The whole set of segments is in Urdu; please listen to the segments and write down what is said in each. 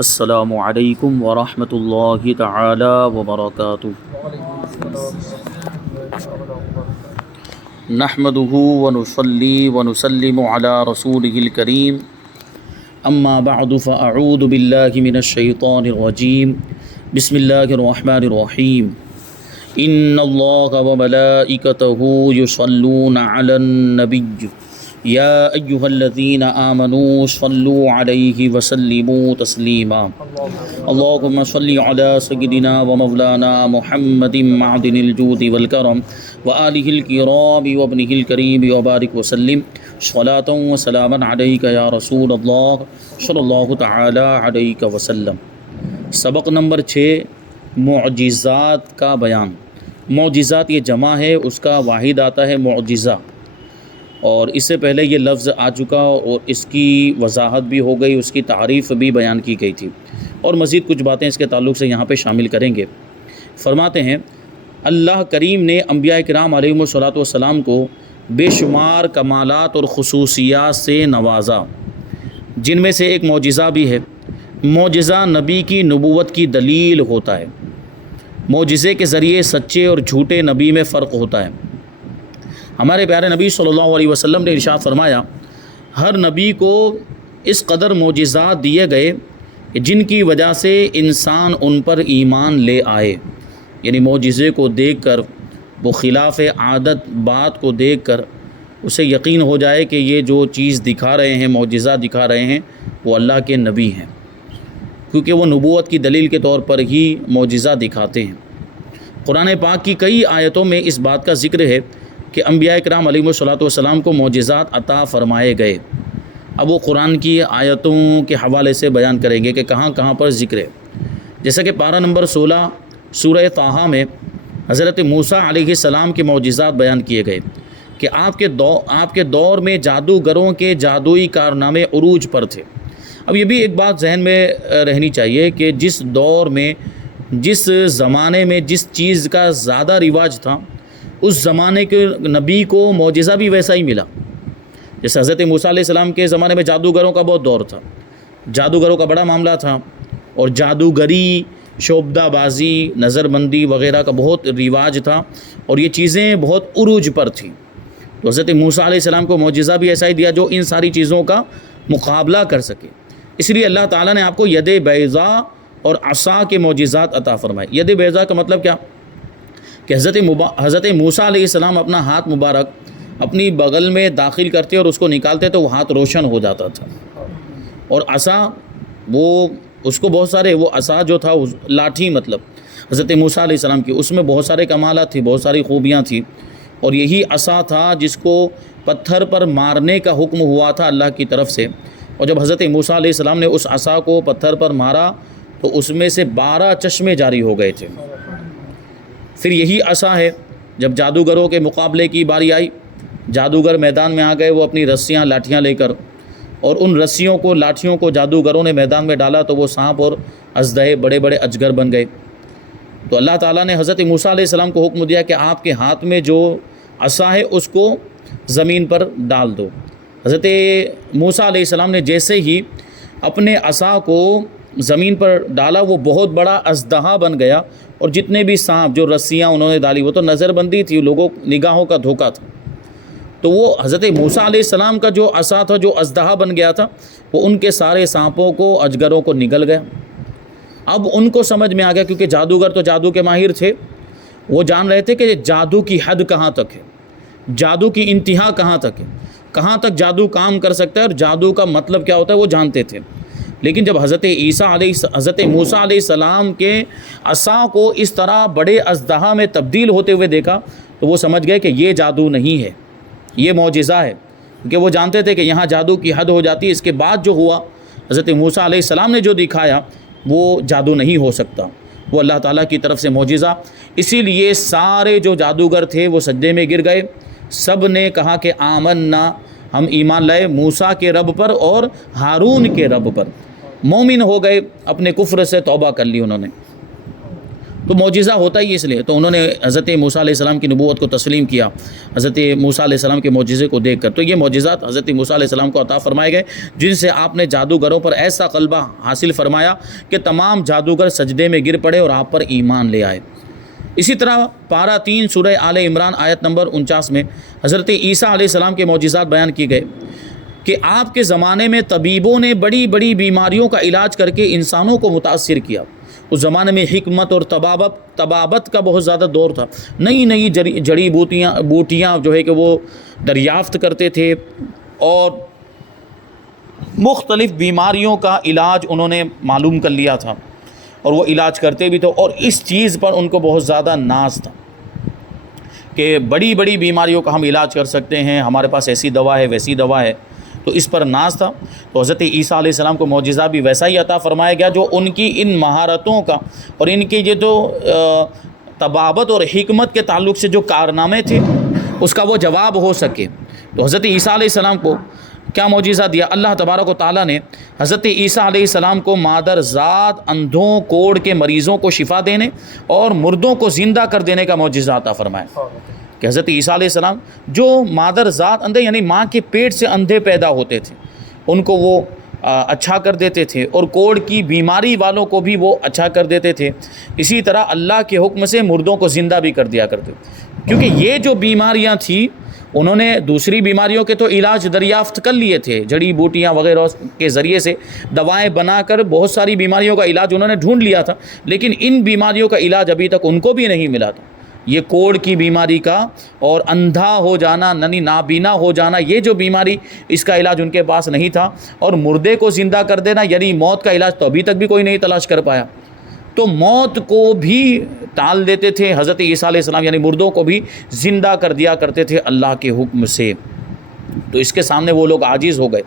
السلام علیکم ورحمۃ اللہ تعالی وبرکاتہ۔ نحمده ونصلی ونسلم علی رسولہ الکریم، اما بعد فاعوذ باللہ من الشیطان الرجیم، بسم اللہ الرحمن الرحیم۔ ان اللہ وملائکتہ یصلون علی النبی یا ایہا الذین آمنوا صلوا علیہ وسلموا تسلیما۔ اللہم صلی علی سیدنا ومولانا محمد معدن الجود والکرم وآلہ الکرام وابنہ الکریم وبارک وسلم صلاۃ وسلاما علیک یا رسول اللہ صلی اللہ تعالی علیہ وسلم۔ سبق نمبر 6، معجزات کا بیان۔ معجزات یہ جمع ہے، اس کا واحد آتا ہے معجزہ، اور اس سے پہلے یہ لفظ آ چکا اور اس کی وضاحت بھی ہو گئی، اس کی تعریف بھی بیان کی گئی تھی، اور مزید کچھ باتیں اس کے تعلق سے یہاں پہ شامل کریں گے۔ فرماتے ہیں اللہ کریم نے انبیاء کرام علیہم الصلوۃ والسلام کو بے شمار کمالات اور خصوصیات سے نوازا، جن میں سے ایک معجزہ بھی ہے۔ معجزہ نبی کی نبوت کی دلیل ہوتا ہے۔ معجزے کے ذریعے سچے اور جھوٹے نبی میں فرق ہوتا ہے۔ ہمارے پیارے نبی صلی اللہ علیہ وسلم نے ارشاد فرمایا، ہر نبی کو اس قدر معجزات دیے گئے جن کی وجہ سے انسان ان پر ایمان لے آئے، یعنی معجزے کو دیکھ کر، وہ خلاف عادت بات کو دیکھ کر اسے یقین ہو جائے کہ یہ جو چیز دکھا رہے ہیں، معجزہ دکھا رہے ہیں، وہ اللہ کے نبی ہیں، کیونکہ وہ نبوت کی دلیل کے طور پر ہی معجزہ دکھاتے ہیں۔ قرآن پاک کی کئی آیتوں میں اس بات کا ذکر ہے کہ انبیاء کرام علیہم الصلوۃ والسلام کو معجزات عطا فرمائے گئے۔ اب وہ قرآن کی آیتوں کے حوالے سے بیان کریں گے کہ کہاں کہاں پر ذکر ہے۔ جیسا کہ پارہ نمبر 16 سورہ طٰہٰ میں حضرت موسیٰ علیہ السلام کے معجزات بیان کیے گئے کہ آپ کے دور میں جادوگروں کے جادوئی کارنامے عروج پر تھے۔ اب یہ بھی ایک بات ذہن میں رہنی چاہیے کہ جس دور میں، جس زمانے میں جس چیز کا زیادہ رواج تھا، اس زمانے کے نبی کو معجزہ بھی ویسا ہی ملا۔ جیسے حضرت موسیٰ علیہ السلام کے زمانے میں جادوگروں کا بہت دور تھا، جادوگروں کا بڑا معاملہ تھا، اور جادوگری، شعبدہ بازی، نظر بندی وغیرہ کا بہت رواج تھا، اور یہ چیزیں بہت عروج پر تھیں۔ تو حضرت موسیٰ علیہ السلام کو معجزہ بھی ایسا ہی دیا جو ان ساری چیزوں کا مقابلہ کر سکے۔ اس لیے اللہ تعالیٰ نے آپ کو ید بیضاء اور عصا کے معجزات عطا فرمائے۔ ید بیضاء کا مطلب کیا کہ حضرت موسیٰ علیہ السلام اپنا ہاتھ مبارک اپنی بغل میں داخل کرتے اور اس کو نکالتے تو وہ ہاتھ روشن ہو جاتا تھا۔ اور عصا، وہ اس کو بہت سارے، وہ عصا جو تھا لاٹھی، مطلب حضرت موسیٰ علیہ السلام کی، اس میں بہت سارے کمالات تھی، بہت ساری خوبیاں تھیں، اور یہی عصا تھا جس کو پتھر پر مارنے کا حکم ہوا تھا اللہ کی طرف سے۔ اور جب حضرت موسیٰ علیہ السلام نے اس عصا کو پتھر پر مارا تو اس میں سے 12 چشمے جاری ہو گئے تھے۔ پھر یہی عصا ہے، جب جادوگروں کے مقابلے کی باری آئی، جادوگر میدان میں آ گئے، وہ اپنی رسیاں، لاٹھیاں لے کر، اور ان رسیوں کو، لاٹھیوں کو جادوگروں نے میدان میں ڈالا تو وہ سانپ اور اژدہے، بڑے بڑے اجگر بن گئے۔ تو اللہ تعالیٰ نے حضرت موسیٰ علیہ السلام کو حکم دیا کہ آپ کے ہاتھ میں جو عصا ہے اس کو زمین پر ڈال دو۔ حضرت موسیٰ علیہ السلام نے جیسے ہی اپنے عصا کو زمین پر ڈالا، وہ بہت بڑا اژدہا بن گیا، اور جتنے بھی سانپ، جو رسیاں انہوں نے ڈالی، وہ تو نظر بندی تھی، لوگوں نگاہوں کا دھوکہ تھا، تو وہ حضرت موسیٰ علیہ السلام کا جو عصا تھا، جو اژدہا بن گیا تھا، وہ ان کے سارے سانپوں کو، اجگروں کو نگل گیا۔ اب ان کو سمجھ میں آ گیا، کیونکہ جادوگر تو جادو کے ماہر تھے، وہ جان رہے تھے کہ جادو کی حد کہاں تک ہے، جادو کی انتہا کہاں تک ہے، کہاں تک جادو کام کر سکتا ہے، اور جادو کا مطلب کیا ہوتا ہے وہ جانتے تھے۔ لیکن جب حضرت موسیٰ علیہ السلام کے عصا کو اس طرح بڑے اژدہا میں تبدیل ہوتے ہوئے دیکھا تو وہ سمجھ گئے کہ یہ جادو نہیں ہے، یہ معجزہ ہے، کیونکہ وہ جانتے تھے کہ یہاں جادو کی حد ہو جاتی ہے۔ اس کے بعد جو ہوا، حضرت موسیٰ علیہ السلام نے جو دکھایا وہ جادو نہیں ہو سکتا، وہ اللہ تعالیٰ کی طرف سے معجزہ۔ اسی لیے سارے جو جادوگر تھے وہ سجدے میں گر گئے، سب نے کہا کہ آمنا، ہم ایمان لائے موسیٰ کے رب پر اور ہارون کے رب پر، مومن ہو گئے، اپنے کفر سے توبہ کر لی انہوں نے۔ تو معجزہ ہوتا ہی اس لیے، تو انہوں نے حضرت موسیٰ علیہ السلام کی نبوت کو تسلیم کیا حضرت موسیٰ علیہ السلام کے معجزے کو دیکھ کر۔ تو یہ معجزات حضرت موسیٰ علیہ السلام کو عطا فرمائے گئے، جن سے آپ نے جادوگروں پر ایسا غلبہ حاصل فرمایا کہ تمام جادوگر سجدے میں گر پڑے اور آپ پر ایمان لے آئے۔ اسی طرح پارہ 3 سورہ آل عمران آیت نمبر 49 میں حضرت عیسیٰ علیہ السلام کے معجزات بیان کیے گئے کہ آپ کے زمانے میں طبیبوں نے بڑی بڑی بیماریوں کا علاج کر کے انسانوں کو متاثر کیا۔ اس زمانے میں حکمت اور طبابت کا بہت زیادہ دور تھا، نئی نئی جڑی بوٹیاں جو ہے کہ وہ دریافت کرتے تھے، اور مختلف بیماریوں کا علاج انہوں نے معلوم کر لیا تھا، اور وہ علاج کرتے بھی تھے، اور اس چیز پر ان کو بہت زیادہ ناز تھا کہ بڑی بڑی بیماریوں کا ہم علاج کر سکتے ہیں، ہمارے پاس ایسی دوا ہے ویسی دوا ہے، تو اس پر ناز تھا۔ تو حضرت عیسیٰ علیہ السلام کو معجزہ بھی ویسا ہی عطا فرمایا گیا جو ان کی ان مہارتوں کا اور ان کی یہ جو طبابت اور حکمت کے تعلق سے جو کارنامے تھے اس کا وہ جواب ہو سکے۔ تو حضرت عیسیٰ علیہ السلام کو کیا معجزہ دیا؟ اللہ تبارک و تعالیٰ نے حضرت عیسیٰ علیہ السلام کو مادر ذات اندھوں کوڑ کے مریضوں کو شفا دینے اور مردوں کو زندہ کر دینے کا معجزہ عطا فرمایا کہ حضرت عیسیٰ علیہ السلام جو مادر ذات اندھے یعنی ماں کے پیٹ سے اندھے پیدا ہوتے تھے ان کو وہ اچھا کر دیتے تھے، اور کوڑ کی بیماری والوں کو بھی وہ اچھا کر دیتے تھے۔ اسی طرح اللہ کے حکم سے مردوں کو زندہ بھی کر دیا کرتے، کیونکہ یہ جو بیماریاں تھیں انہوں نے دوسری بیماریوں کے تو علاج دریافت کر لیے تھے، جڑی بوٹیاں وغیرہ کے ذریعے سے دوائیں بنا کر بہت ساری بیماریوں کا علاج انہوں نے ڈھونڈ لیا تھا، لیکن ان بیماریوں کا علاج ابھی تک ان کو بھی نہیں ملا تھا۔ یہ کوڑ کی بیماری کا اور اندھا ہو جانا یعنی نابینا ہو جانا، یہ جو بیماری اس کا علاج ان کے پاس نہیں تھا، اور مردے کو زندہ کر دینا یعنی موت کا علاج تو ابھی تک بھی کوئی نہیں تلاش کر پایا۔ تو موت کو بھی ٹال دیتے تھے حضرت عیسیٰ علیہ السلام، یعنی مردوں کو بھی زندہ کر دیا کرتے تھے اللہ کے حکم سے۔ تو اس کے سامنے وہ لوگ عاجز ہو گئے،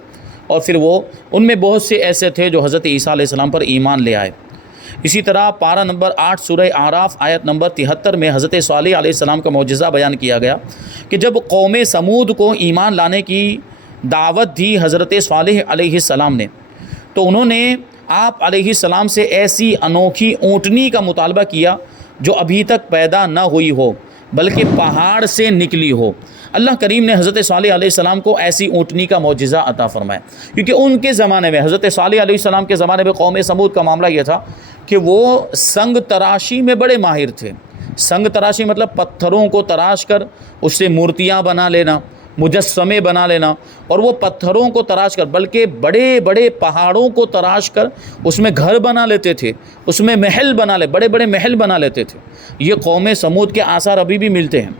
اور پھر وہ ان میں بہت سے ایسے تھے جو حضرت عیسیٰ علیہ السلام پر ایمان لے آئے۔ اسی طرح پارہ نمبر 8 سورہ اعراف آیت نمبر 73 میں حضرت صالح علیہ السلام کا معجزہ بیان کیا گیا کہ جب قوم سمود کو ایمان لانے کی دعوت دی حضرت صالح علیہ السلام نے، تو انہوں نے آپ علیہ السلام سے ایسی انوکھی اونٹنی کا مطالبہ کیا جو ابھی تک پیدا نہ ہوئی ہو بلکہ پہاڑ سے نکلی ہو۔ اللہ کریم نے حضرت صالح علیہ السلام کو ایسی اونٹنی کا معجزہ عطا فرمایا، کیونکہ ان کے زمانے میں حضرت صالح علیہ السلام کے زمانے میں قوم سمود کا معاملہ یہ تھا کہ وہ سنگ تراشی میں بڑے ماہر تھے۔ سنگ تراشی مطلب پتھروں کو تراش کر اس سے مورتیاں بنا لینا، مجسمے بنا لینا، اور وہ پتھروں کو تراش کر بلکہ بڑے بڑے پہاڑوں کو تراش کر اس میں گھر بنا لیتے تھے، اس میں محل بڑے بڑے محل بنا لیتے تھے۔ یہ قوم سمود کے آثار ابھی بھی ملتے ہیں،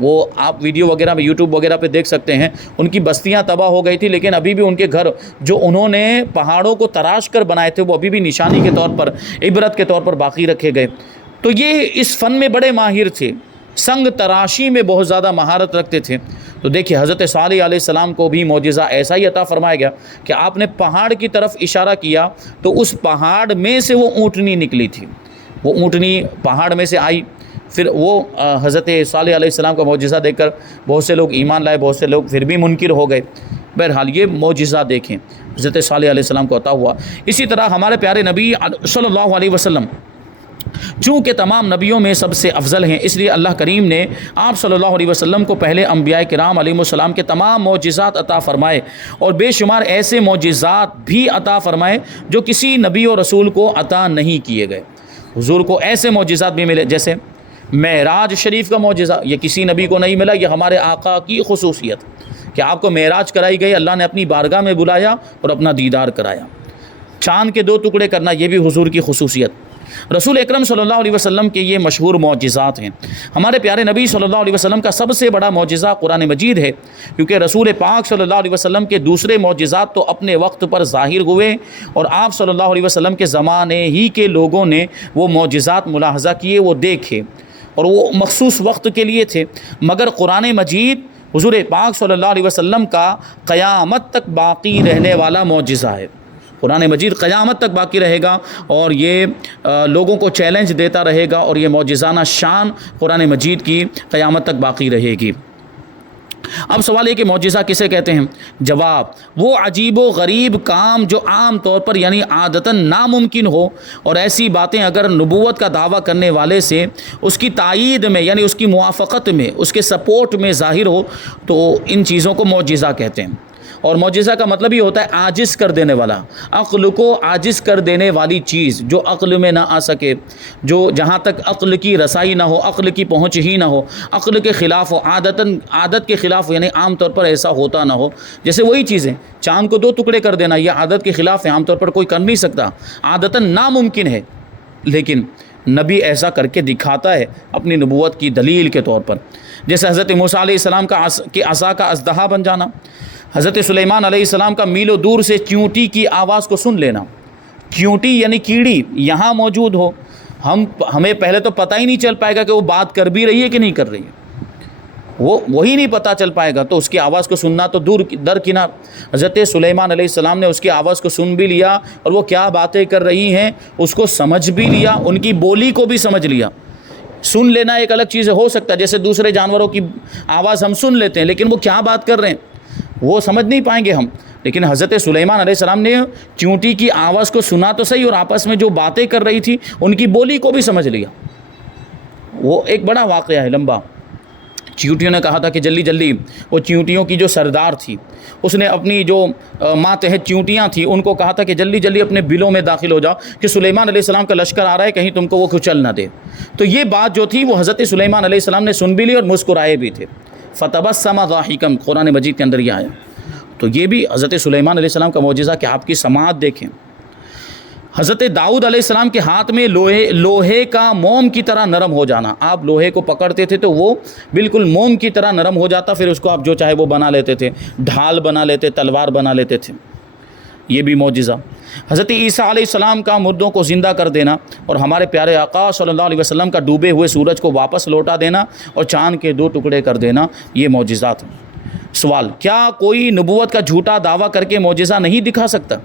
وہ آپ ویڈیو وغیرہ میں یوٹیوب وغیرہ پہ دیکھ سکتے ہیں۔ ان کی بستیاں تباہ ہو گئی تھی، لیکن ابھی بھی ان کے گھر جو انہوں نے پہاڑوں کو تراش کر بنائے تھے وہ ابھی بھی نشانی کے طور پر، عبرت کے طور پر باقی رکھے گئے۔ تو یہ اس فن میں بڑے ماہر تھے، سنگ تراشی میں بہت زیادہ مہارت رکھتے تھے۔ تو دیکھیے حضرت صالح علیہ السلام کو بھی معجزہ ایسا ہی عطا فرمایا گیا کہ آپ نے پہاڑ کی طرف اشارہ کیا تو اس پہاڑ میں سے وہ اونٹنی نکلی تھی، وہ اونٹنی پہاڑ میں سے آئی۔ پھر وہ حضرت صالح علیہ السلام کا معجزہ دیکھ کر بہت سے لوگ ایمان لائے، بہت سے لوگ پھر بھی منکر ہو گئے۔ بہرحال یہ معجزہ دیکھیں حضرت صالح علیہ السلام کو عطا ہوا۔ اسی طرح ہمارے پیارے نبی صلی اللہ علیہ وسلم چونکہ تمام نبیوں میں سب سے افضل ہیں، اس لیے اللہ کریم نے آپ صلی اللہ علیہ وسلم کو پہلے انبیاء کرام علیہ السلام کے تمام معجزات عطا فرمائے، اور بے شمار ایسے معجزات بھی عطا فرمائے جو کسی نبی اور رسول کو عطا نہیں کیے گئے۔ حضور کو ایسے معجزات بھی ملے جیسے معراج شریف کا معجزہ، یہ کسی نبی کو نہیں ملا، یہ ہمارے آقا کی خصوصیت کہ آپ کو معراج کرائی گئی، اللہ نے اپنی بارگاہ میں بلایا اور اپنا دیدار کرایا۔ چاند کے 2 ٹکڑے کرنا یہ بھی حضور کی خصوصیت۔ رسول اکرم صلی اللہ علیہ وسلم کے یہ مشہور معجزات ہیں۔ ہمارے پیارے نبی صلی اللہ علیہ وسلم کا سب سے بڑا معجزہ قرآن مجید ہے، کیونکہ رسول پاک صلی اللہ علیہ وسلم کے دوسرے معجزات تو اپنے وقت پر ظاہر ہوئے اور آپ صلی اللہ علیہ وسلم کے زمانے ہی کے لوگوں نے وہ معجزات ملاحظہ کیے، وہ دیکھے، اور وہ مخصوص وقت کے لیے تھے۔ مگر قرآن مجید حضور پاک صلی اللہ علیہ وسلم کا قیامت تک باقی رہنے والا معجزہ ہے۔ قرآن مجید قیامت تک باقی رہے گا اور یہ لوگوں کو چیلنج دیتا رہے گا، اور یہ معجزانہ شان قرآن مجید کی قیامت تک باقی رہے گی۔ اب سوال یہ کہ معجزہ کسے کہتے ہیں؟ جواب، وہ عجیب و غریب کام جو عام طور پر یعنی عادتاً ناممکن ہو، اور ایسی باتیں اگر نبوت کا دعویٰ کرنے والے سے اس کی تائید میں یعنی اس کی موافقت میں، اس کے سپورٹ میں ظاہر ہو، تو ان چیزوں کو معجزہ کہتے ہیں۔ اور معجزہ کا مطلب یہ ہوتا ہے عاجز کر دینے والا، عقل کو عاجز کر دینے والی چیز جو عقل میں نہ آ سکے، جو جہاں تک عقل کی رسائی نہ ہو، عقل کی پہنچ ہی نہ ہو، عقل کے خلاف ہو، عادت کے خلاف ہو، یعنی عام طور پر ایسا ہوتا نہ ہو۔ جیسے وہی چیزیں چاند کو 2 ٹکڑے کر دینا، یہ عادت کے خلاف ہے، عام طور پر کوئی کر نہیں سکتا، عادتاً ناممکن ہے، لیکن نبی ایسا کر کے دکھاتا ہے اپنی نبوت کی دلیل کے طور پر۔ جیسے حضرت موسیٰ علیہ السلام کا عصا کا اژدہا بن جانا، حضرت سلیمان علیہ السلام کا میلوں دور سے چیونٹی کی آواز کو سن لینا۔ چیونٹی یعنی کیڑی یہاں موجود ہو، ہمیں پہلے تو پتہ ہی نہیں چل پائے گا کہ وہ بات کر بھی رہی ہے کہ نہیں کر رہی ہے، وہی نہیں پتہ چل پائے گا، تو اس کی آواز کو سننا تو دور درکنار۔ حضرت سلیمان علیہ السلام نے اس کی آواز کو سن بھی لیا، اور وہ کیا باتیں کر رہی ہیں اس کو سمجھ بھی لیا، ان کی بولی کو بھی سمجھ لیا۔ سن لینا ایک الگ چیز ہو سکتا ہے، جیسے دوسرے جانوروں کی آواز ہم سن لیتے ہیں، لیکن وہ کیا بات کر رہے ہیں وہ سمجھ نہیں پائیں گے ہم، لیکن حضرت سلیمان علیہ السلام نے چیونٹی کی آواز کو سنا تو صحیح، اور آپس میں جو باتیں کر رہی تھی ان کی بولی کو بھی سمجھ لیا۔ وہ ایک بڑا واقعہ ہے لمبا۔ چیونٹیوں نے کہا تھا کہ جلدی جلدی، وہ چیونٹیوں کی جو سردار تھی اس نے اپنی جو ماتحت چیونٹیاں تھیں ان کو کہا تھا کہ جلدی جلدی اپنے بلوں میں داخل ہو جاؤ کہ سلیمان علیہ السلام کا لشکر آ رہا ہے، کہیں تم کو وہ کچل نہ دے۔ تو یہ بات جو تھی وہ حضرت سلیمان علیہ السلام نے سن بھی لی اور مسکرائے بھی تھے۔ فتبسم ضاحکا، قرآن مجید کے اندر یہ آیا۔ تو یہ بھی حضرت سلیمان علیہ السلام کا معجزہ کہ آپ کی سماعت دیکھیں۔ حضرت داؤد علیہ السلام کے ہاتھ میں لوہے کا موم کی طرح نرم ہو جانا، آپ لوہے کو پکڑتے تھے تو وہ بالکل موم کی طرح نرم ہو جاتا، پھر اس کو آپ جو چاہے وہ بنا لیتے تھے، ڈھال بنا لیتے، تلوار بنا لیتے تھے، یہ بھی معجزہ۔ حضرت عیسیٰ علیہ السلام کا مردوں کو زندہ کر دینا، اور ہمارے پیارے آقا صلی اللہ علیہ وسلم کا ڈوبے ہوئے سورج کو واپس لوٹا دینا اور چاند کے 2 ٹکڑے کر دینا، یہ معجزات ہیں۔ سوال، کیا کوئی نبوت کا جھوٹا دعویٰ کر کے معجزہ نہیں دکھا سکتا؟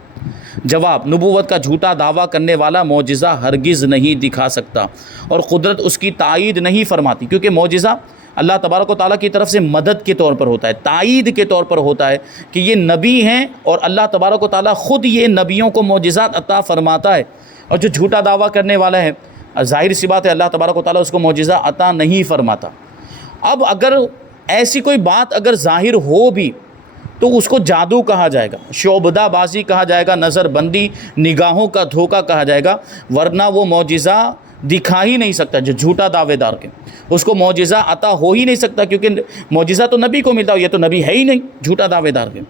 جواب، نبوت کا جھوٹا دعویٰ کرنے والا معجزہ ہرگز نہیں دکھا سکتا، اور قدرت اس کی تائید نہیں فرماتی، کیونکہ معجزہ اللہ تبارک و تعالیٰ کی طرف سے مدد کے طور پر ہوتا ہے، تائید کے طور پر ہوتا ہے کہ یہ نبی ہیں، اور اللہ تبارک و تعالیٰ خود یہ نبیوں کو معجزات عطا فرماتا ہے۔ اور جو جھوٹا دعویٰ کرنے والا ہے، ظاہر سی بات ہے اللہ تبارک و تعالیٰ اس کو معجزہ عطا نہیں فرماتا۔ اب اگر ایسی کوئی بات اگر ظاہر ہو بھی تو اس کو جادو کہا جائے گا، شعبدہ بازی کہا جائے گا، نظر بندی، نگاہوں کا دھوکہ کہا جائے گا، ورنہ وہ معجزہ دکھا ہی نہیں سکتا۔ جو جھوٹا دعوے دار کے اس کو معجزہ عطا ہو ہی نہیں سکتا، کیونکہ معجزہ تو نبی کو ملتا ہو، یہ تو نبی ہے ہی نہیں، جھوٹا دعوے دار کے۔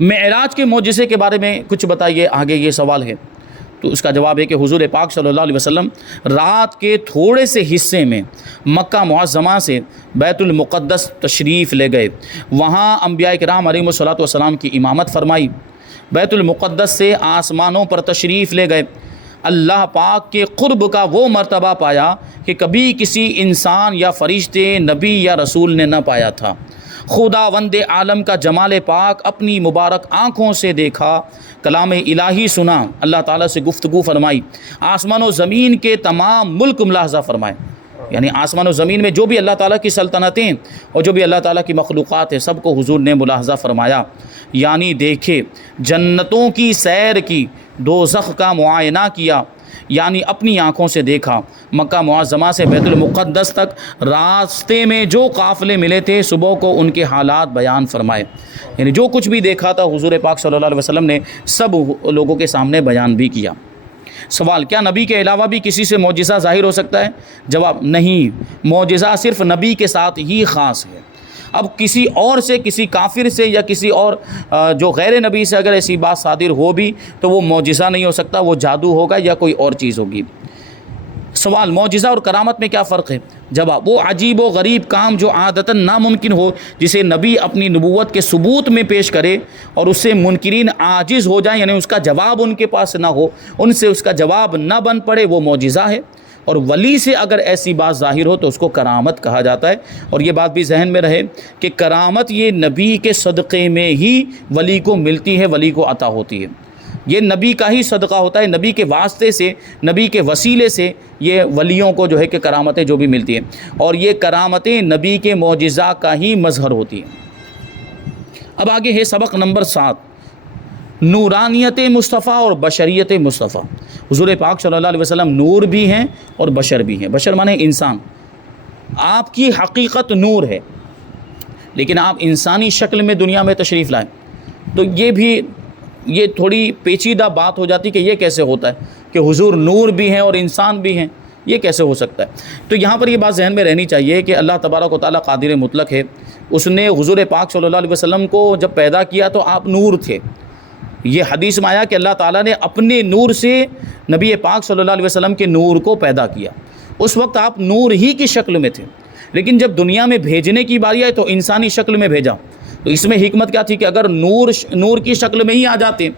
معراج کے معجزے کے بارے میں کچھ بتائیے، آگے یہ سوال ہے، تو اس کا جواب ہے کہ حضور پاک صلی اللہ علیہ وسلم رات کے تھوڑے سے حصے میں مکہ معظمہ سے بیت المقدس تشریف لے گئے، وہاں انبیاء کرام علیہم الصلوۃ والسلام کی امامت فرمائی، بیت المقدس سے آسمانوں پر تشریف لے گئے، اللہ پاک کے قرب کا وہ مرتبہ پایا کہ کبھی کسی انسان یا فرشتے، نبی یا رسول نے نہ پایا تھا۔ خداوند عالم کا جمال پاک اپنی مبارک آنکھوں سے دیکھا، کلام الہی سنا، اللہ تعالیٰ سے گفتگو فرمائی، آسمان و زمین کے تمام ملک ملاحظہ فرمائے، یعنی آسمان و زمین میں جو بھی اللہ تعالیٰ کی سلطنتیں اور جو بھی اللہ تعالیٰ کی مخلوقات ہیں سب کو حضور نے ملاحظہ فرمایا، یعنی دیکھے، جنتوں کی سیر کی، دوزخ کا معائنہ کیا، یعنی اپنی آنکھوں سے دیکھا، مکہ معظمہ سے بیت المقدس تک راستے میں جو قافلے ملے تھے صبح کو ان کے حالات بیان فرمائے، یعنی جو کچھ بھی دیکھا تھا حضور پاک صلی اللہ علیہ وسلم نے سب لوگوں کے سامنے بیان بھی کیا۔ سوال، کیا نبی کے علاوہ بھی کسی سے معجزہ ظاہر ہو سکتا ہے؟ جواب، نہیں، معجزہ صرف نبی کے ساتھ ہی خاص ہے۔ اب کسی اور سے، کسی کافر سے یا کسی اور جو غیر نبی سے اگر ایسی بات صادر ہو بھی تو وہ معجزہ نہیں ہو سکتا، وہ جادو ہوگا یا کوئی اور چیز ہوگی۔ سوال، معجزہ اور کرامت میں کیا فرق ہے؟ جواب، وہ عجیب و غریب کام جو عادتاً ناممکن ہو، جسے نبی اپنی نبوت کے ثبوت میں پیش کرے اور اس سے منکرین عاجز ہو جائیں، یعنی اس کا جواب ان کے پاس نہ ہو، ان سے اس کا جواب نہ بن پڑے، وہ معجزہ ہے۔ اور ولی سے اگر ایسی بات ظاہر ہو تو اس کو کرامت کہا جاتا ہے۔ اور یہ بات بھی ذہن میں رہے کہ کرامت یہ نبی کے صدقے میں ہی ولی کو ملتی ہے، ولی کو عطا ہوتی ہے۔ یہ نبی کا ہی صدقہ ہوتا ہے، نبی کے واسطے سے، نبی کے وسیلے سے یہ ولیوں کو جو ہے کہ کرامتیں جو بھی ملتی ہیں، اور یہ کرامتیں نبی کے معجزہ کا ہی مظہر ہوتی ہیں۔ اب آگے ہے سبق نمبر 7، نورانیت مصطفیٰ اور بشریت مصطفیٰ۔ حضور پاک صلی اللہ علیہ وسلم نور بھی ہیں اور بشر بھی ہیں۔ بشر مانے انسان، آپ کی حقیقت نور ہے لیکن آپ انسانی شکل میں دنیا میں تشریف لائیں، تو یہ تھوڑی پیچیدہ بات ہو جاتی کہ یہ کیسے ہوتا ہے کہ حضور نور بھی ہیں اور انسان بھی ہیں، یہ کیسے ہو سکتا ہے؟ تو یہاں پر یہ بات ذہن میں رہنی چاہیے کہ اللہ تبارک و تعالیٰ قادر مطلق ہے، اس نے حضور پاک صلی اللہ علیہ وسلم کو جب پیدا کیا تو آپ نور تھے۔ یہ حدیث میں آیا کہ اللہ تعالیٰ نے اپنے نور سے نبی پاک صلی اللہ علیہ وسلم کے نور کو پیدا کیا، اس وقت آپ نور ہی کی شکل میں تھے، لیکن جب دنیا میں بھیجنے کی باری آئی تو انسانی شکل میں بھیجا۔ تو اس میں حکمت کیا تھی کہ اگر نور کی شکل میں ہی آ جاتے،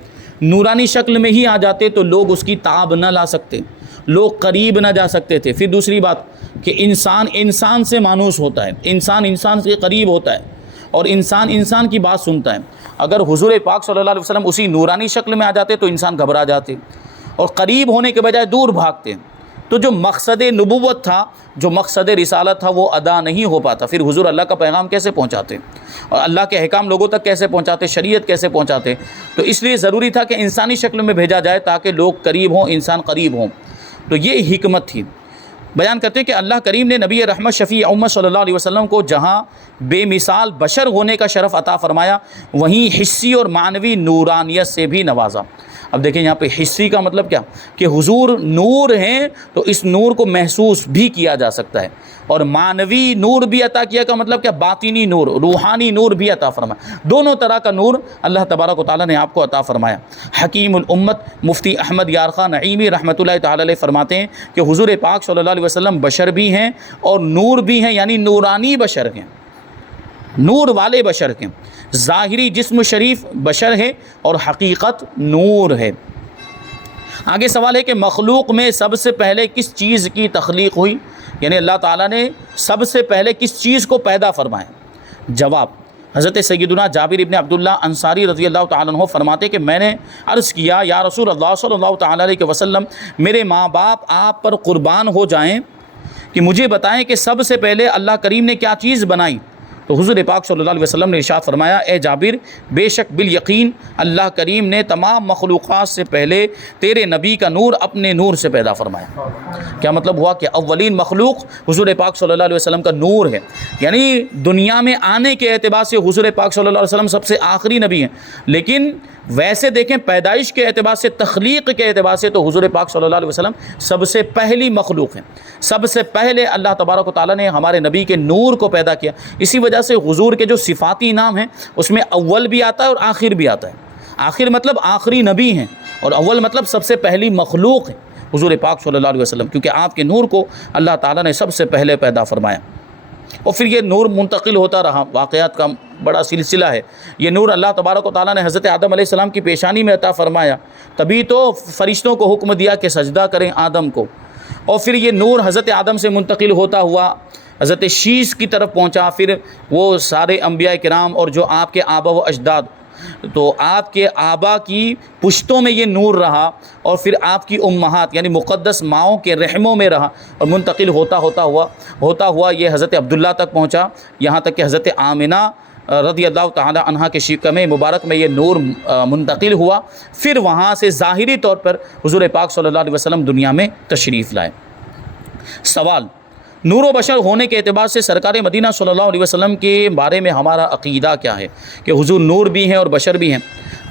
نورانی شکل میں ہی آ جاتے تو لوگ اس کی تاب نہ لا سکتے، لوگ قریب نہ جا سکتے تھے۔ پھر دوسری بات کہ انسان سے مانوس ہوتا ہے، انسان سے قریب ہوتا ہے، اور انسان کی بات سنتا ہے۔ اگر حضور پاک صلی اللہ علیہ وسلم اسی نورانی شکل میں آ جاتے تو انسان گھبرا جاتے اور قریب ہونے کے بجائے دور بھاگتے، تو جو مقصد نبوت تھا، جو مقصد رسالت تھا وہ ادا نہیں ہو پاتا۔ پھر حضور اللہ کا پیغام کیسے پہنچاتے اور اللہ کے احکام لوگوں تک کیسے پہنچاتے، شریعت کیسے پہنچاتے؟ تو اس لیے ضروری تھا کہ انسانی شکل میں بھیجا جائے تاکہ لوگ قریب ہوں، انسان قریب ہوں۔ تو یہ حکمت تھی۔ بیان کرتے ہیں کہ اللہ کریم نے نبی رحمت شفیع امت صلی اللہ علیہ وسلم کو جہاں بے مثال بشر ہونے کا شرف عطا فرمایا، وہیں حسی اور معنوی نورانیت سے بھی نوازا۔ اب دیکھیں یہاں پہ حسی کا مطلب کیا کہ حضور نور ہیں تو اس نور کو محسوس بھی کیا جا سکتا ہے، اور معنوی نور بھی عطا کیا کا مطلب کیا، باطنی نور، روحانی نور بھی عطا فرمایا۔ دونوں طرح کا نور اللہ تبارک و تعالیٰ نے آپ کو عطا فرمایا۔ حکیم الامت مفتی احمد یارخان نعیمی رحمۃ اللہ تعالی علیہ فرماتے ہیں کہ حضور پاک صلی اللہ علیہ وسلم بشر بھی ہیں اور نور بھی ہیں، یعنی نورانی بشر ہیں، نور والے بشر ہیں۔ ظاہری جسم شریف بشر ہے اور حقیقت نور ہے۔ آگے سوال ہے کہ مخلوق میں سب سے پہلے کس چیز کی تخلیق ہوئی، یعنی اللہ تعالیٰ نے سب سے پہلے کس چیز کو پیدا فرمایا؟ جواب، حضرت سیدنا جابر ابن عبداللہ انصاری رضی اللہ تعالیٰ عنہ فرماتے کہ میں نے عرض کیا یا رسول اللہ صلی اللہ تعالیٰ علیہ وسلم، میرے ماں باپ آپ پر قربان ہو جائیں کہ مجھے بتائیں کہ سب سے پہلے اللہ کریم نے کیا چیز بنائی؟ تو حضور پاک صلی اللہ علیہ وسلم نے ارشاد فرمایا، اے جابر، بے شک بالیقین اللہ کریم نے تمام مخلوقات سے پہلے تیرے نبی کا نور اپنے نور سے پیدا فرمایا۔ کیا مطلب ہوا کہ اولین مخلوق حضور پاک صلی اللہ علیہ وسلم کا نور ہے، یعنی دنیا میں آنے کے اعتبار سے حضور پاک صلی اللہ علیہ وسلم سب سے آخری نبی ہیں، لیکن ویسے دیکھیں پیدائش کے اعتبار سے، تخلیق کے اعتبار سے تو حضور پاک صلی اللہ علیہ وسلم سب سے پہلی مخلوق ہیں۔ سب سے پہلے اللہ تبارک و تعالیٰ نے ہمارے نبی کے نور کو پیدا کیا۔ اسی وجہ سے حضور کے جو صفاتی نام ہیں اس میں اول بھی آتا ہے اور آخر بھی آتا ہے۔ آخر مطلب آخری نبی ہیں، اور اول مطلب سب سے پہلی مخلوق ہے حضور پاک صلی اللہ علیہ وسلم، کیونکہ آپ کے نور کو اللہ تعالیٰ نے سب سے پہلے پیدا فرمایا، اور پھر یہ نور منتقل ہوتا رہا۔ واقعات کا بڑا سلسلہ ہے۔ یہ نور اللہ تبارک و تعالیٰ نے حضرت آدم علیہ السلام کی پیشانی میں عطا فرمایا، تبھی تو فرشتوں کو حکم دیا کہ سجدہ کریں آدم کو، اور پھر یہ نور حضرت آدم سے منتقل ہوتا ہوا حضرت شیش کی طرف پہنچا، پھر وہ سارے انبیاء کرام اور جو آپ کے آبا و اجداد، تو آپ کے آبا کی پشتوں میں یہ نور رہا، اور پھر آپ کی امہات یعنی مقدس ماؤں کے رحموں میں رہا، اور منتقل ہوتا ہوا یہ حضرت عبداللہ تک پہنچا، یہاں تک کہ حضرت آمنہ رضی اللہ تعالی عنہا کے شکم مبارک میں یہ نور منتقل ہوا۔ پھر وہاں سے ظاہری طور پر حضور پاک صلی اللہ علیہ وسلم دنیا میں تشریف لائے۔ سوال، نور و بشر ہونے کے اعتبار سے سرکار مدینہ صلی اللہ علیہ وسلم کے بارے میں ہمارا عقیدہ کیا ہے کہ حضور نور بھی ہیں اور بشر بھی ہیں؟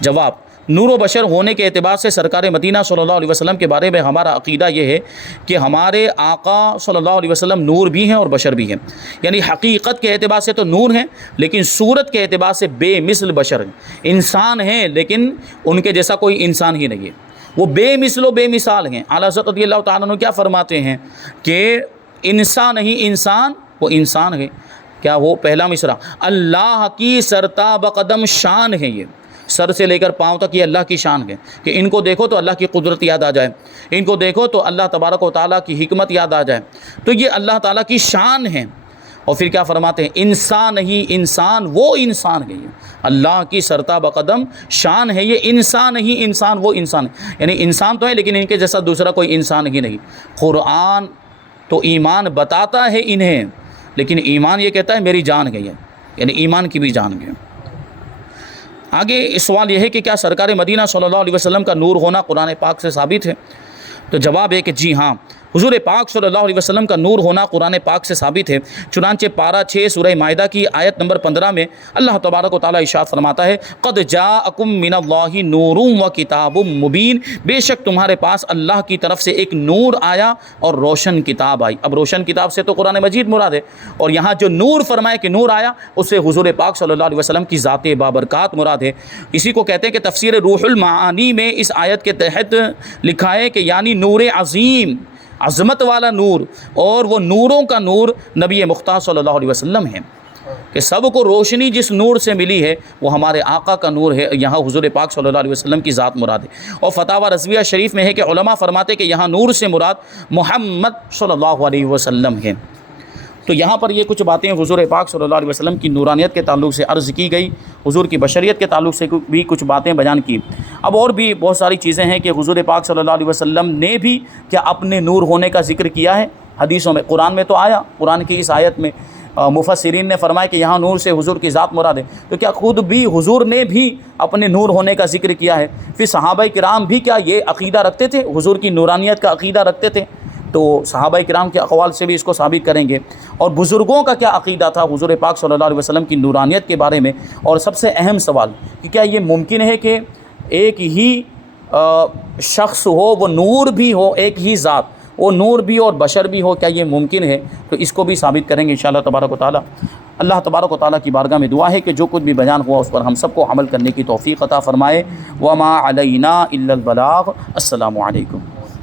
جواب، نور و بشر ہونے کے اعتبار سے سرکار مدینہ صلی اللہ علیہ وسلم کے بارے میں ہمارا عقیدہ یہ ہے کہ ہمارے آقا صلی اللہ علیہ وسلم نور بھی ہیں اور بشر بھی ہیں، یعنی حقیقت کے اعتبار سے تو نور ہیں لیکن صورت کے اعتبار سے بے مثل بشر ہیں، انسان ہیں لیکن ان کے جیسا کوئی انسان ہی نہیں ہے، وہ بے مثل و بے مثال ہیں۔ اعلیٰ حضرت رضی اللہ تعالیٰ عنہ کیا فرماتے ہیں کہ انسان نہیں انسان، وہ انسان ہے۔ کیا وہ پہلا مصرع، اللہ کی سرتا بقدم شان ہے، یہ سر سے لے کر پاؤں تک یہ اللہ کی شان ہے کہ ان کو دیکھو تو اللہ کی قدرت یاد آ جائے، ان کو دیکھو تو اللہ تبارک و تعالیٰ کی حکمت یاد آ جائے، تو یہ اللہ تعالیٰ کی شان ہے۔ اور پھر کیا فرماتے ہیں؟ انسان نہیں، انسان وہ انسان ہے، اللہ کی سرتابہ قدم شان ہے، یہ انسان نہیں، انسان وہ انسان ہے، یعنی انسان تو ہے لیکن ان کے جیسا دوسرا کوئی انسان ہی نہیں۔ قرآن تو ایمان بتاتا ہے انہیں، لیکن ایمان یہ کہتا ہے میری جان گئی ہے، یعنی ایمان کی بھی جان گئی۔ آگے سوال یہ ہے کہ کیا سرکار مدینہ صلی اللہ علیہ وسلم کا نور ہونا قرآن پاک سے ثابت ہے؟ تو جواب ہے کہ جی ہاں، حضور پاک صلی اللہ علیہ وسلم کا نور ہونا قرآن پاک سے ثابت ہے۔ چنانچہ پارہ 6 سورہ مائدہ کی آیت نمبر 15 میں اللہ تبارک و تعالیٰ ارشاد فرماتا ہے، قد جاءکم من اللہ نور و کتاب مبین، بے شک تمہارے پاس اللہ کی طرف سے ایک نور آیا اور روشن کتاب آئی۔ اب روشن کتاب سے تو قرآن مجید مراد ہے، اور یہاں جو نور فرمائے کہ نور آیا، اس سے حضور پاک صلی اللہ علیہ وسلم کی ذات بابرکات مراد ہے۔ اسی کو کہتے ہیں کہ تفسیر روح المعانی میں اس آیت کے تحت لکھا ہے کہ یعنی نور عظیم، عظمت والا نور، اور وہ نوروں کا نور نبی مختار صلی اللہ علیہ وسلم ہے، کہ سب کو روشنی جس نور سے ملی ہے وہ ہمارے آقا کا نور ہے، یہاں حضور پاک صلی اللہ علیہ وسلم کی ذات مراد ہے۔ اور فتاوی رضویہ شریف میں ہے کہ علماء فرماتے کہ یہاں نور سے مراد محمد صلی اللہ علیہ وسلم ہے۔ تو یہاں پر یہ کچھ باتیں حضور پاک صلی اللہ علیہ وسلم کی نورانیت کے تعلق سے عرض کی گئی، حضور کی بشریت کے تعلق سے بھی کچھ باتیں بیان کی۔ اب اور بھی بہت ساری چیزیں ہیں کہ حضور پاک صلی اللہ علیہ وسلم نے بھی کیا اپنے نور ہونے کا ذکر کیا ہے حدیثوں میں، قرآن میں تو آیا، قرآن کی اس آیت میں مفسرین نے فرمایا کہ یہاں نور سے حضور کی ذات مراد ہے، تو کیا خود بھی حضور نے بھی اپنے نور ہونے کا ذکر کیا ہے؟ پھر صحابہ کرام بھی کیا یہ عقیدہ رکھتے تھے، حضور کی نورانیت کا عقیدہ رکھتے تھے؟ تو صحابہ کرام کے اقوال سے بھی اس کو ثابت کریں گے۔ اور بزرگوں کا کیا عقیدہ تھا حضور پاک صلی اللہ علیہ وسلم کی نورانیت کے بارے میں؟ اور سب سے اہم سوال کہ کیا یہ ممکن ہے کہ ایک ہی شخص ہو، وہ نور بھی ہو، ایک ہی ذات، وہ نور بھی اور بشر بھی ہو، کیا یہ ممکن ہے؟ تو اس کو بھی ثابت کریں گے انشاءاللہ تبارک و تعالیٰ۔ اللہ تبارک و تعالیٰ کی بارگاہ میں دعا ہے کہ جو کچھ بھی بیان ہوا اس پر ہم سب کو عمل کرنے کی توفیق عطا فرمائے۔ وما علینا الا البلاغ۔ السلام علیکم۔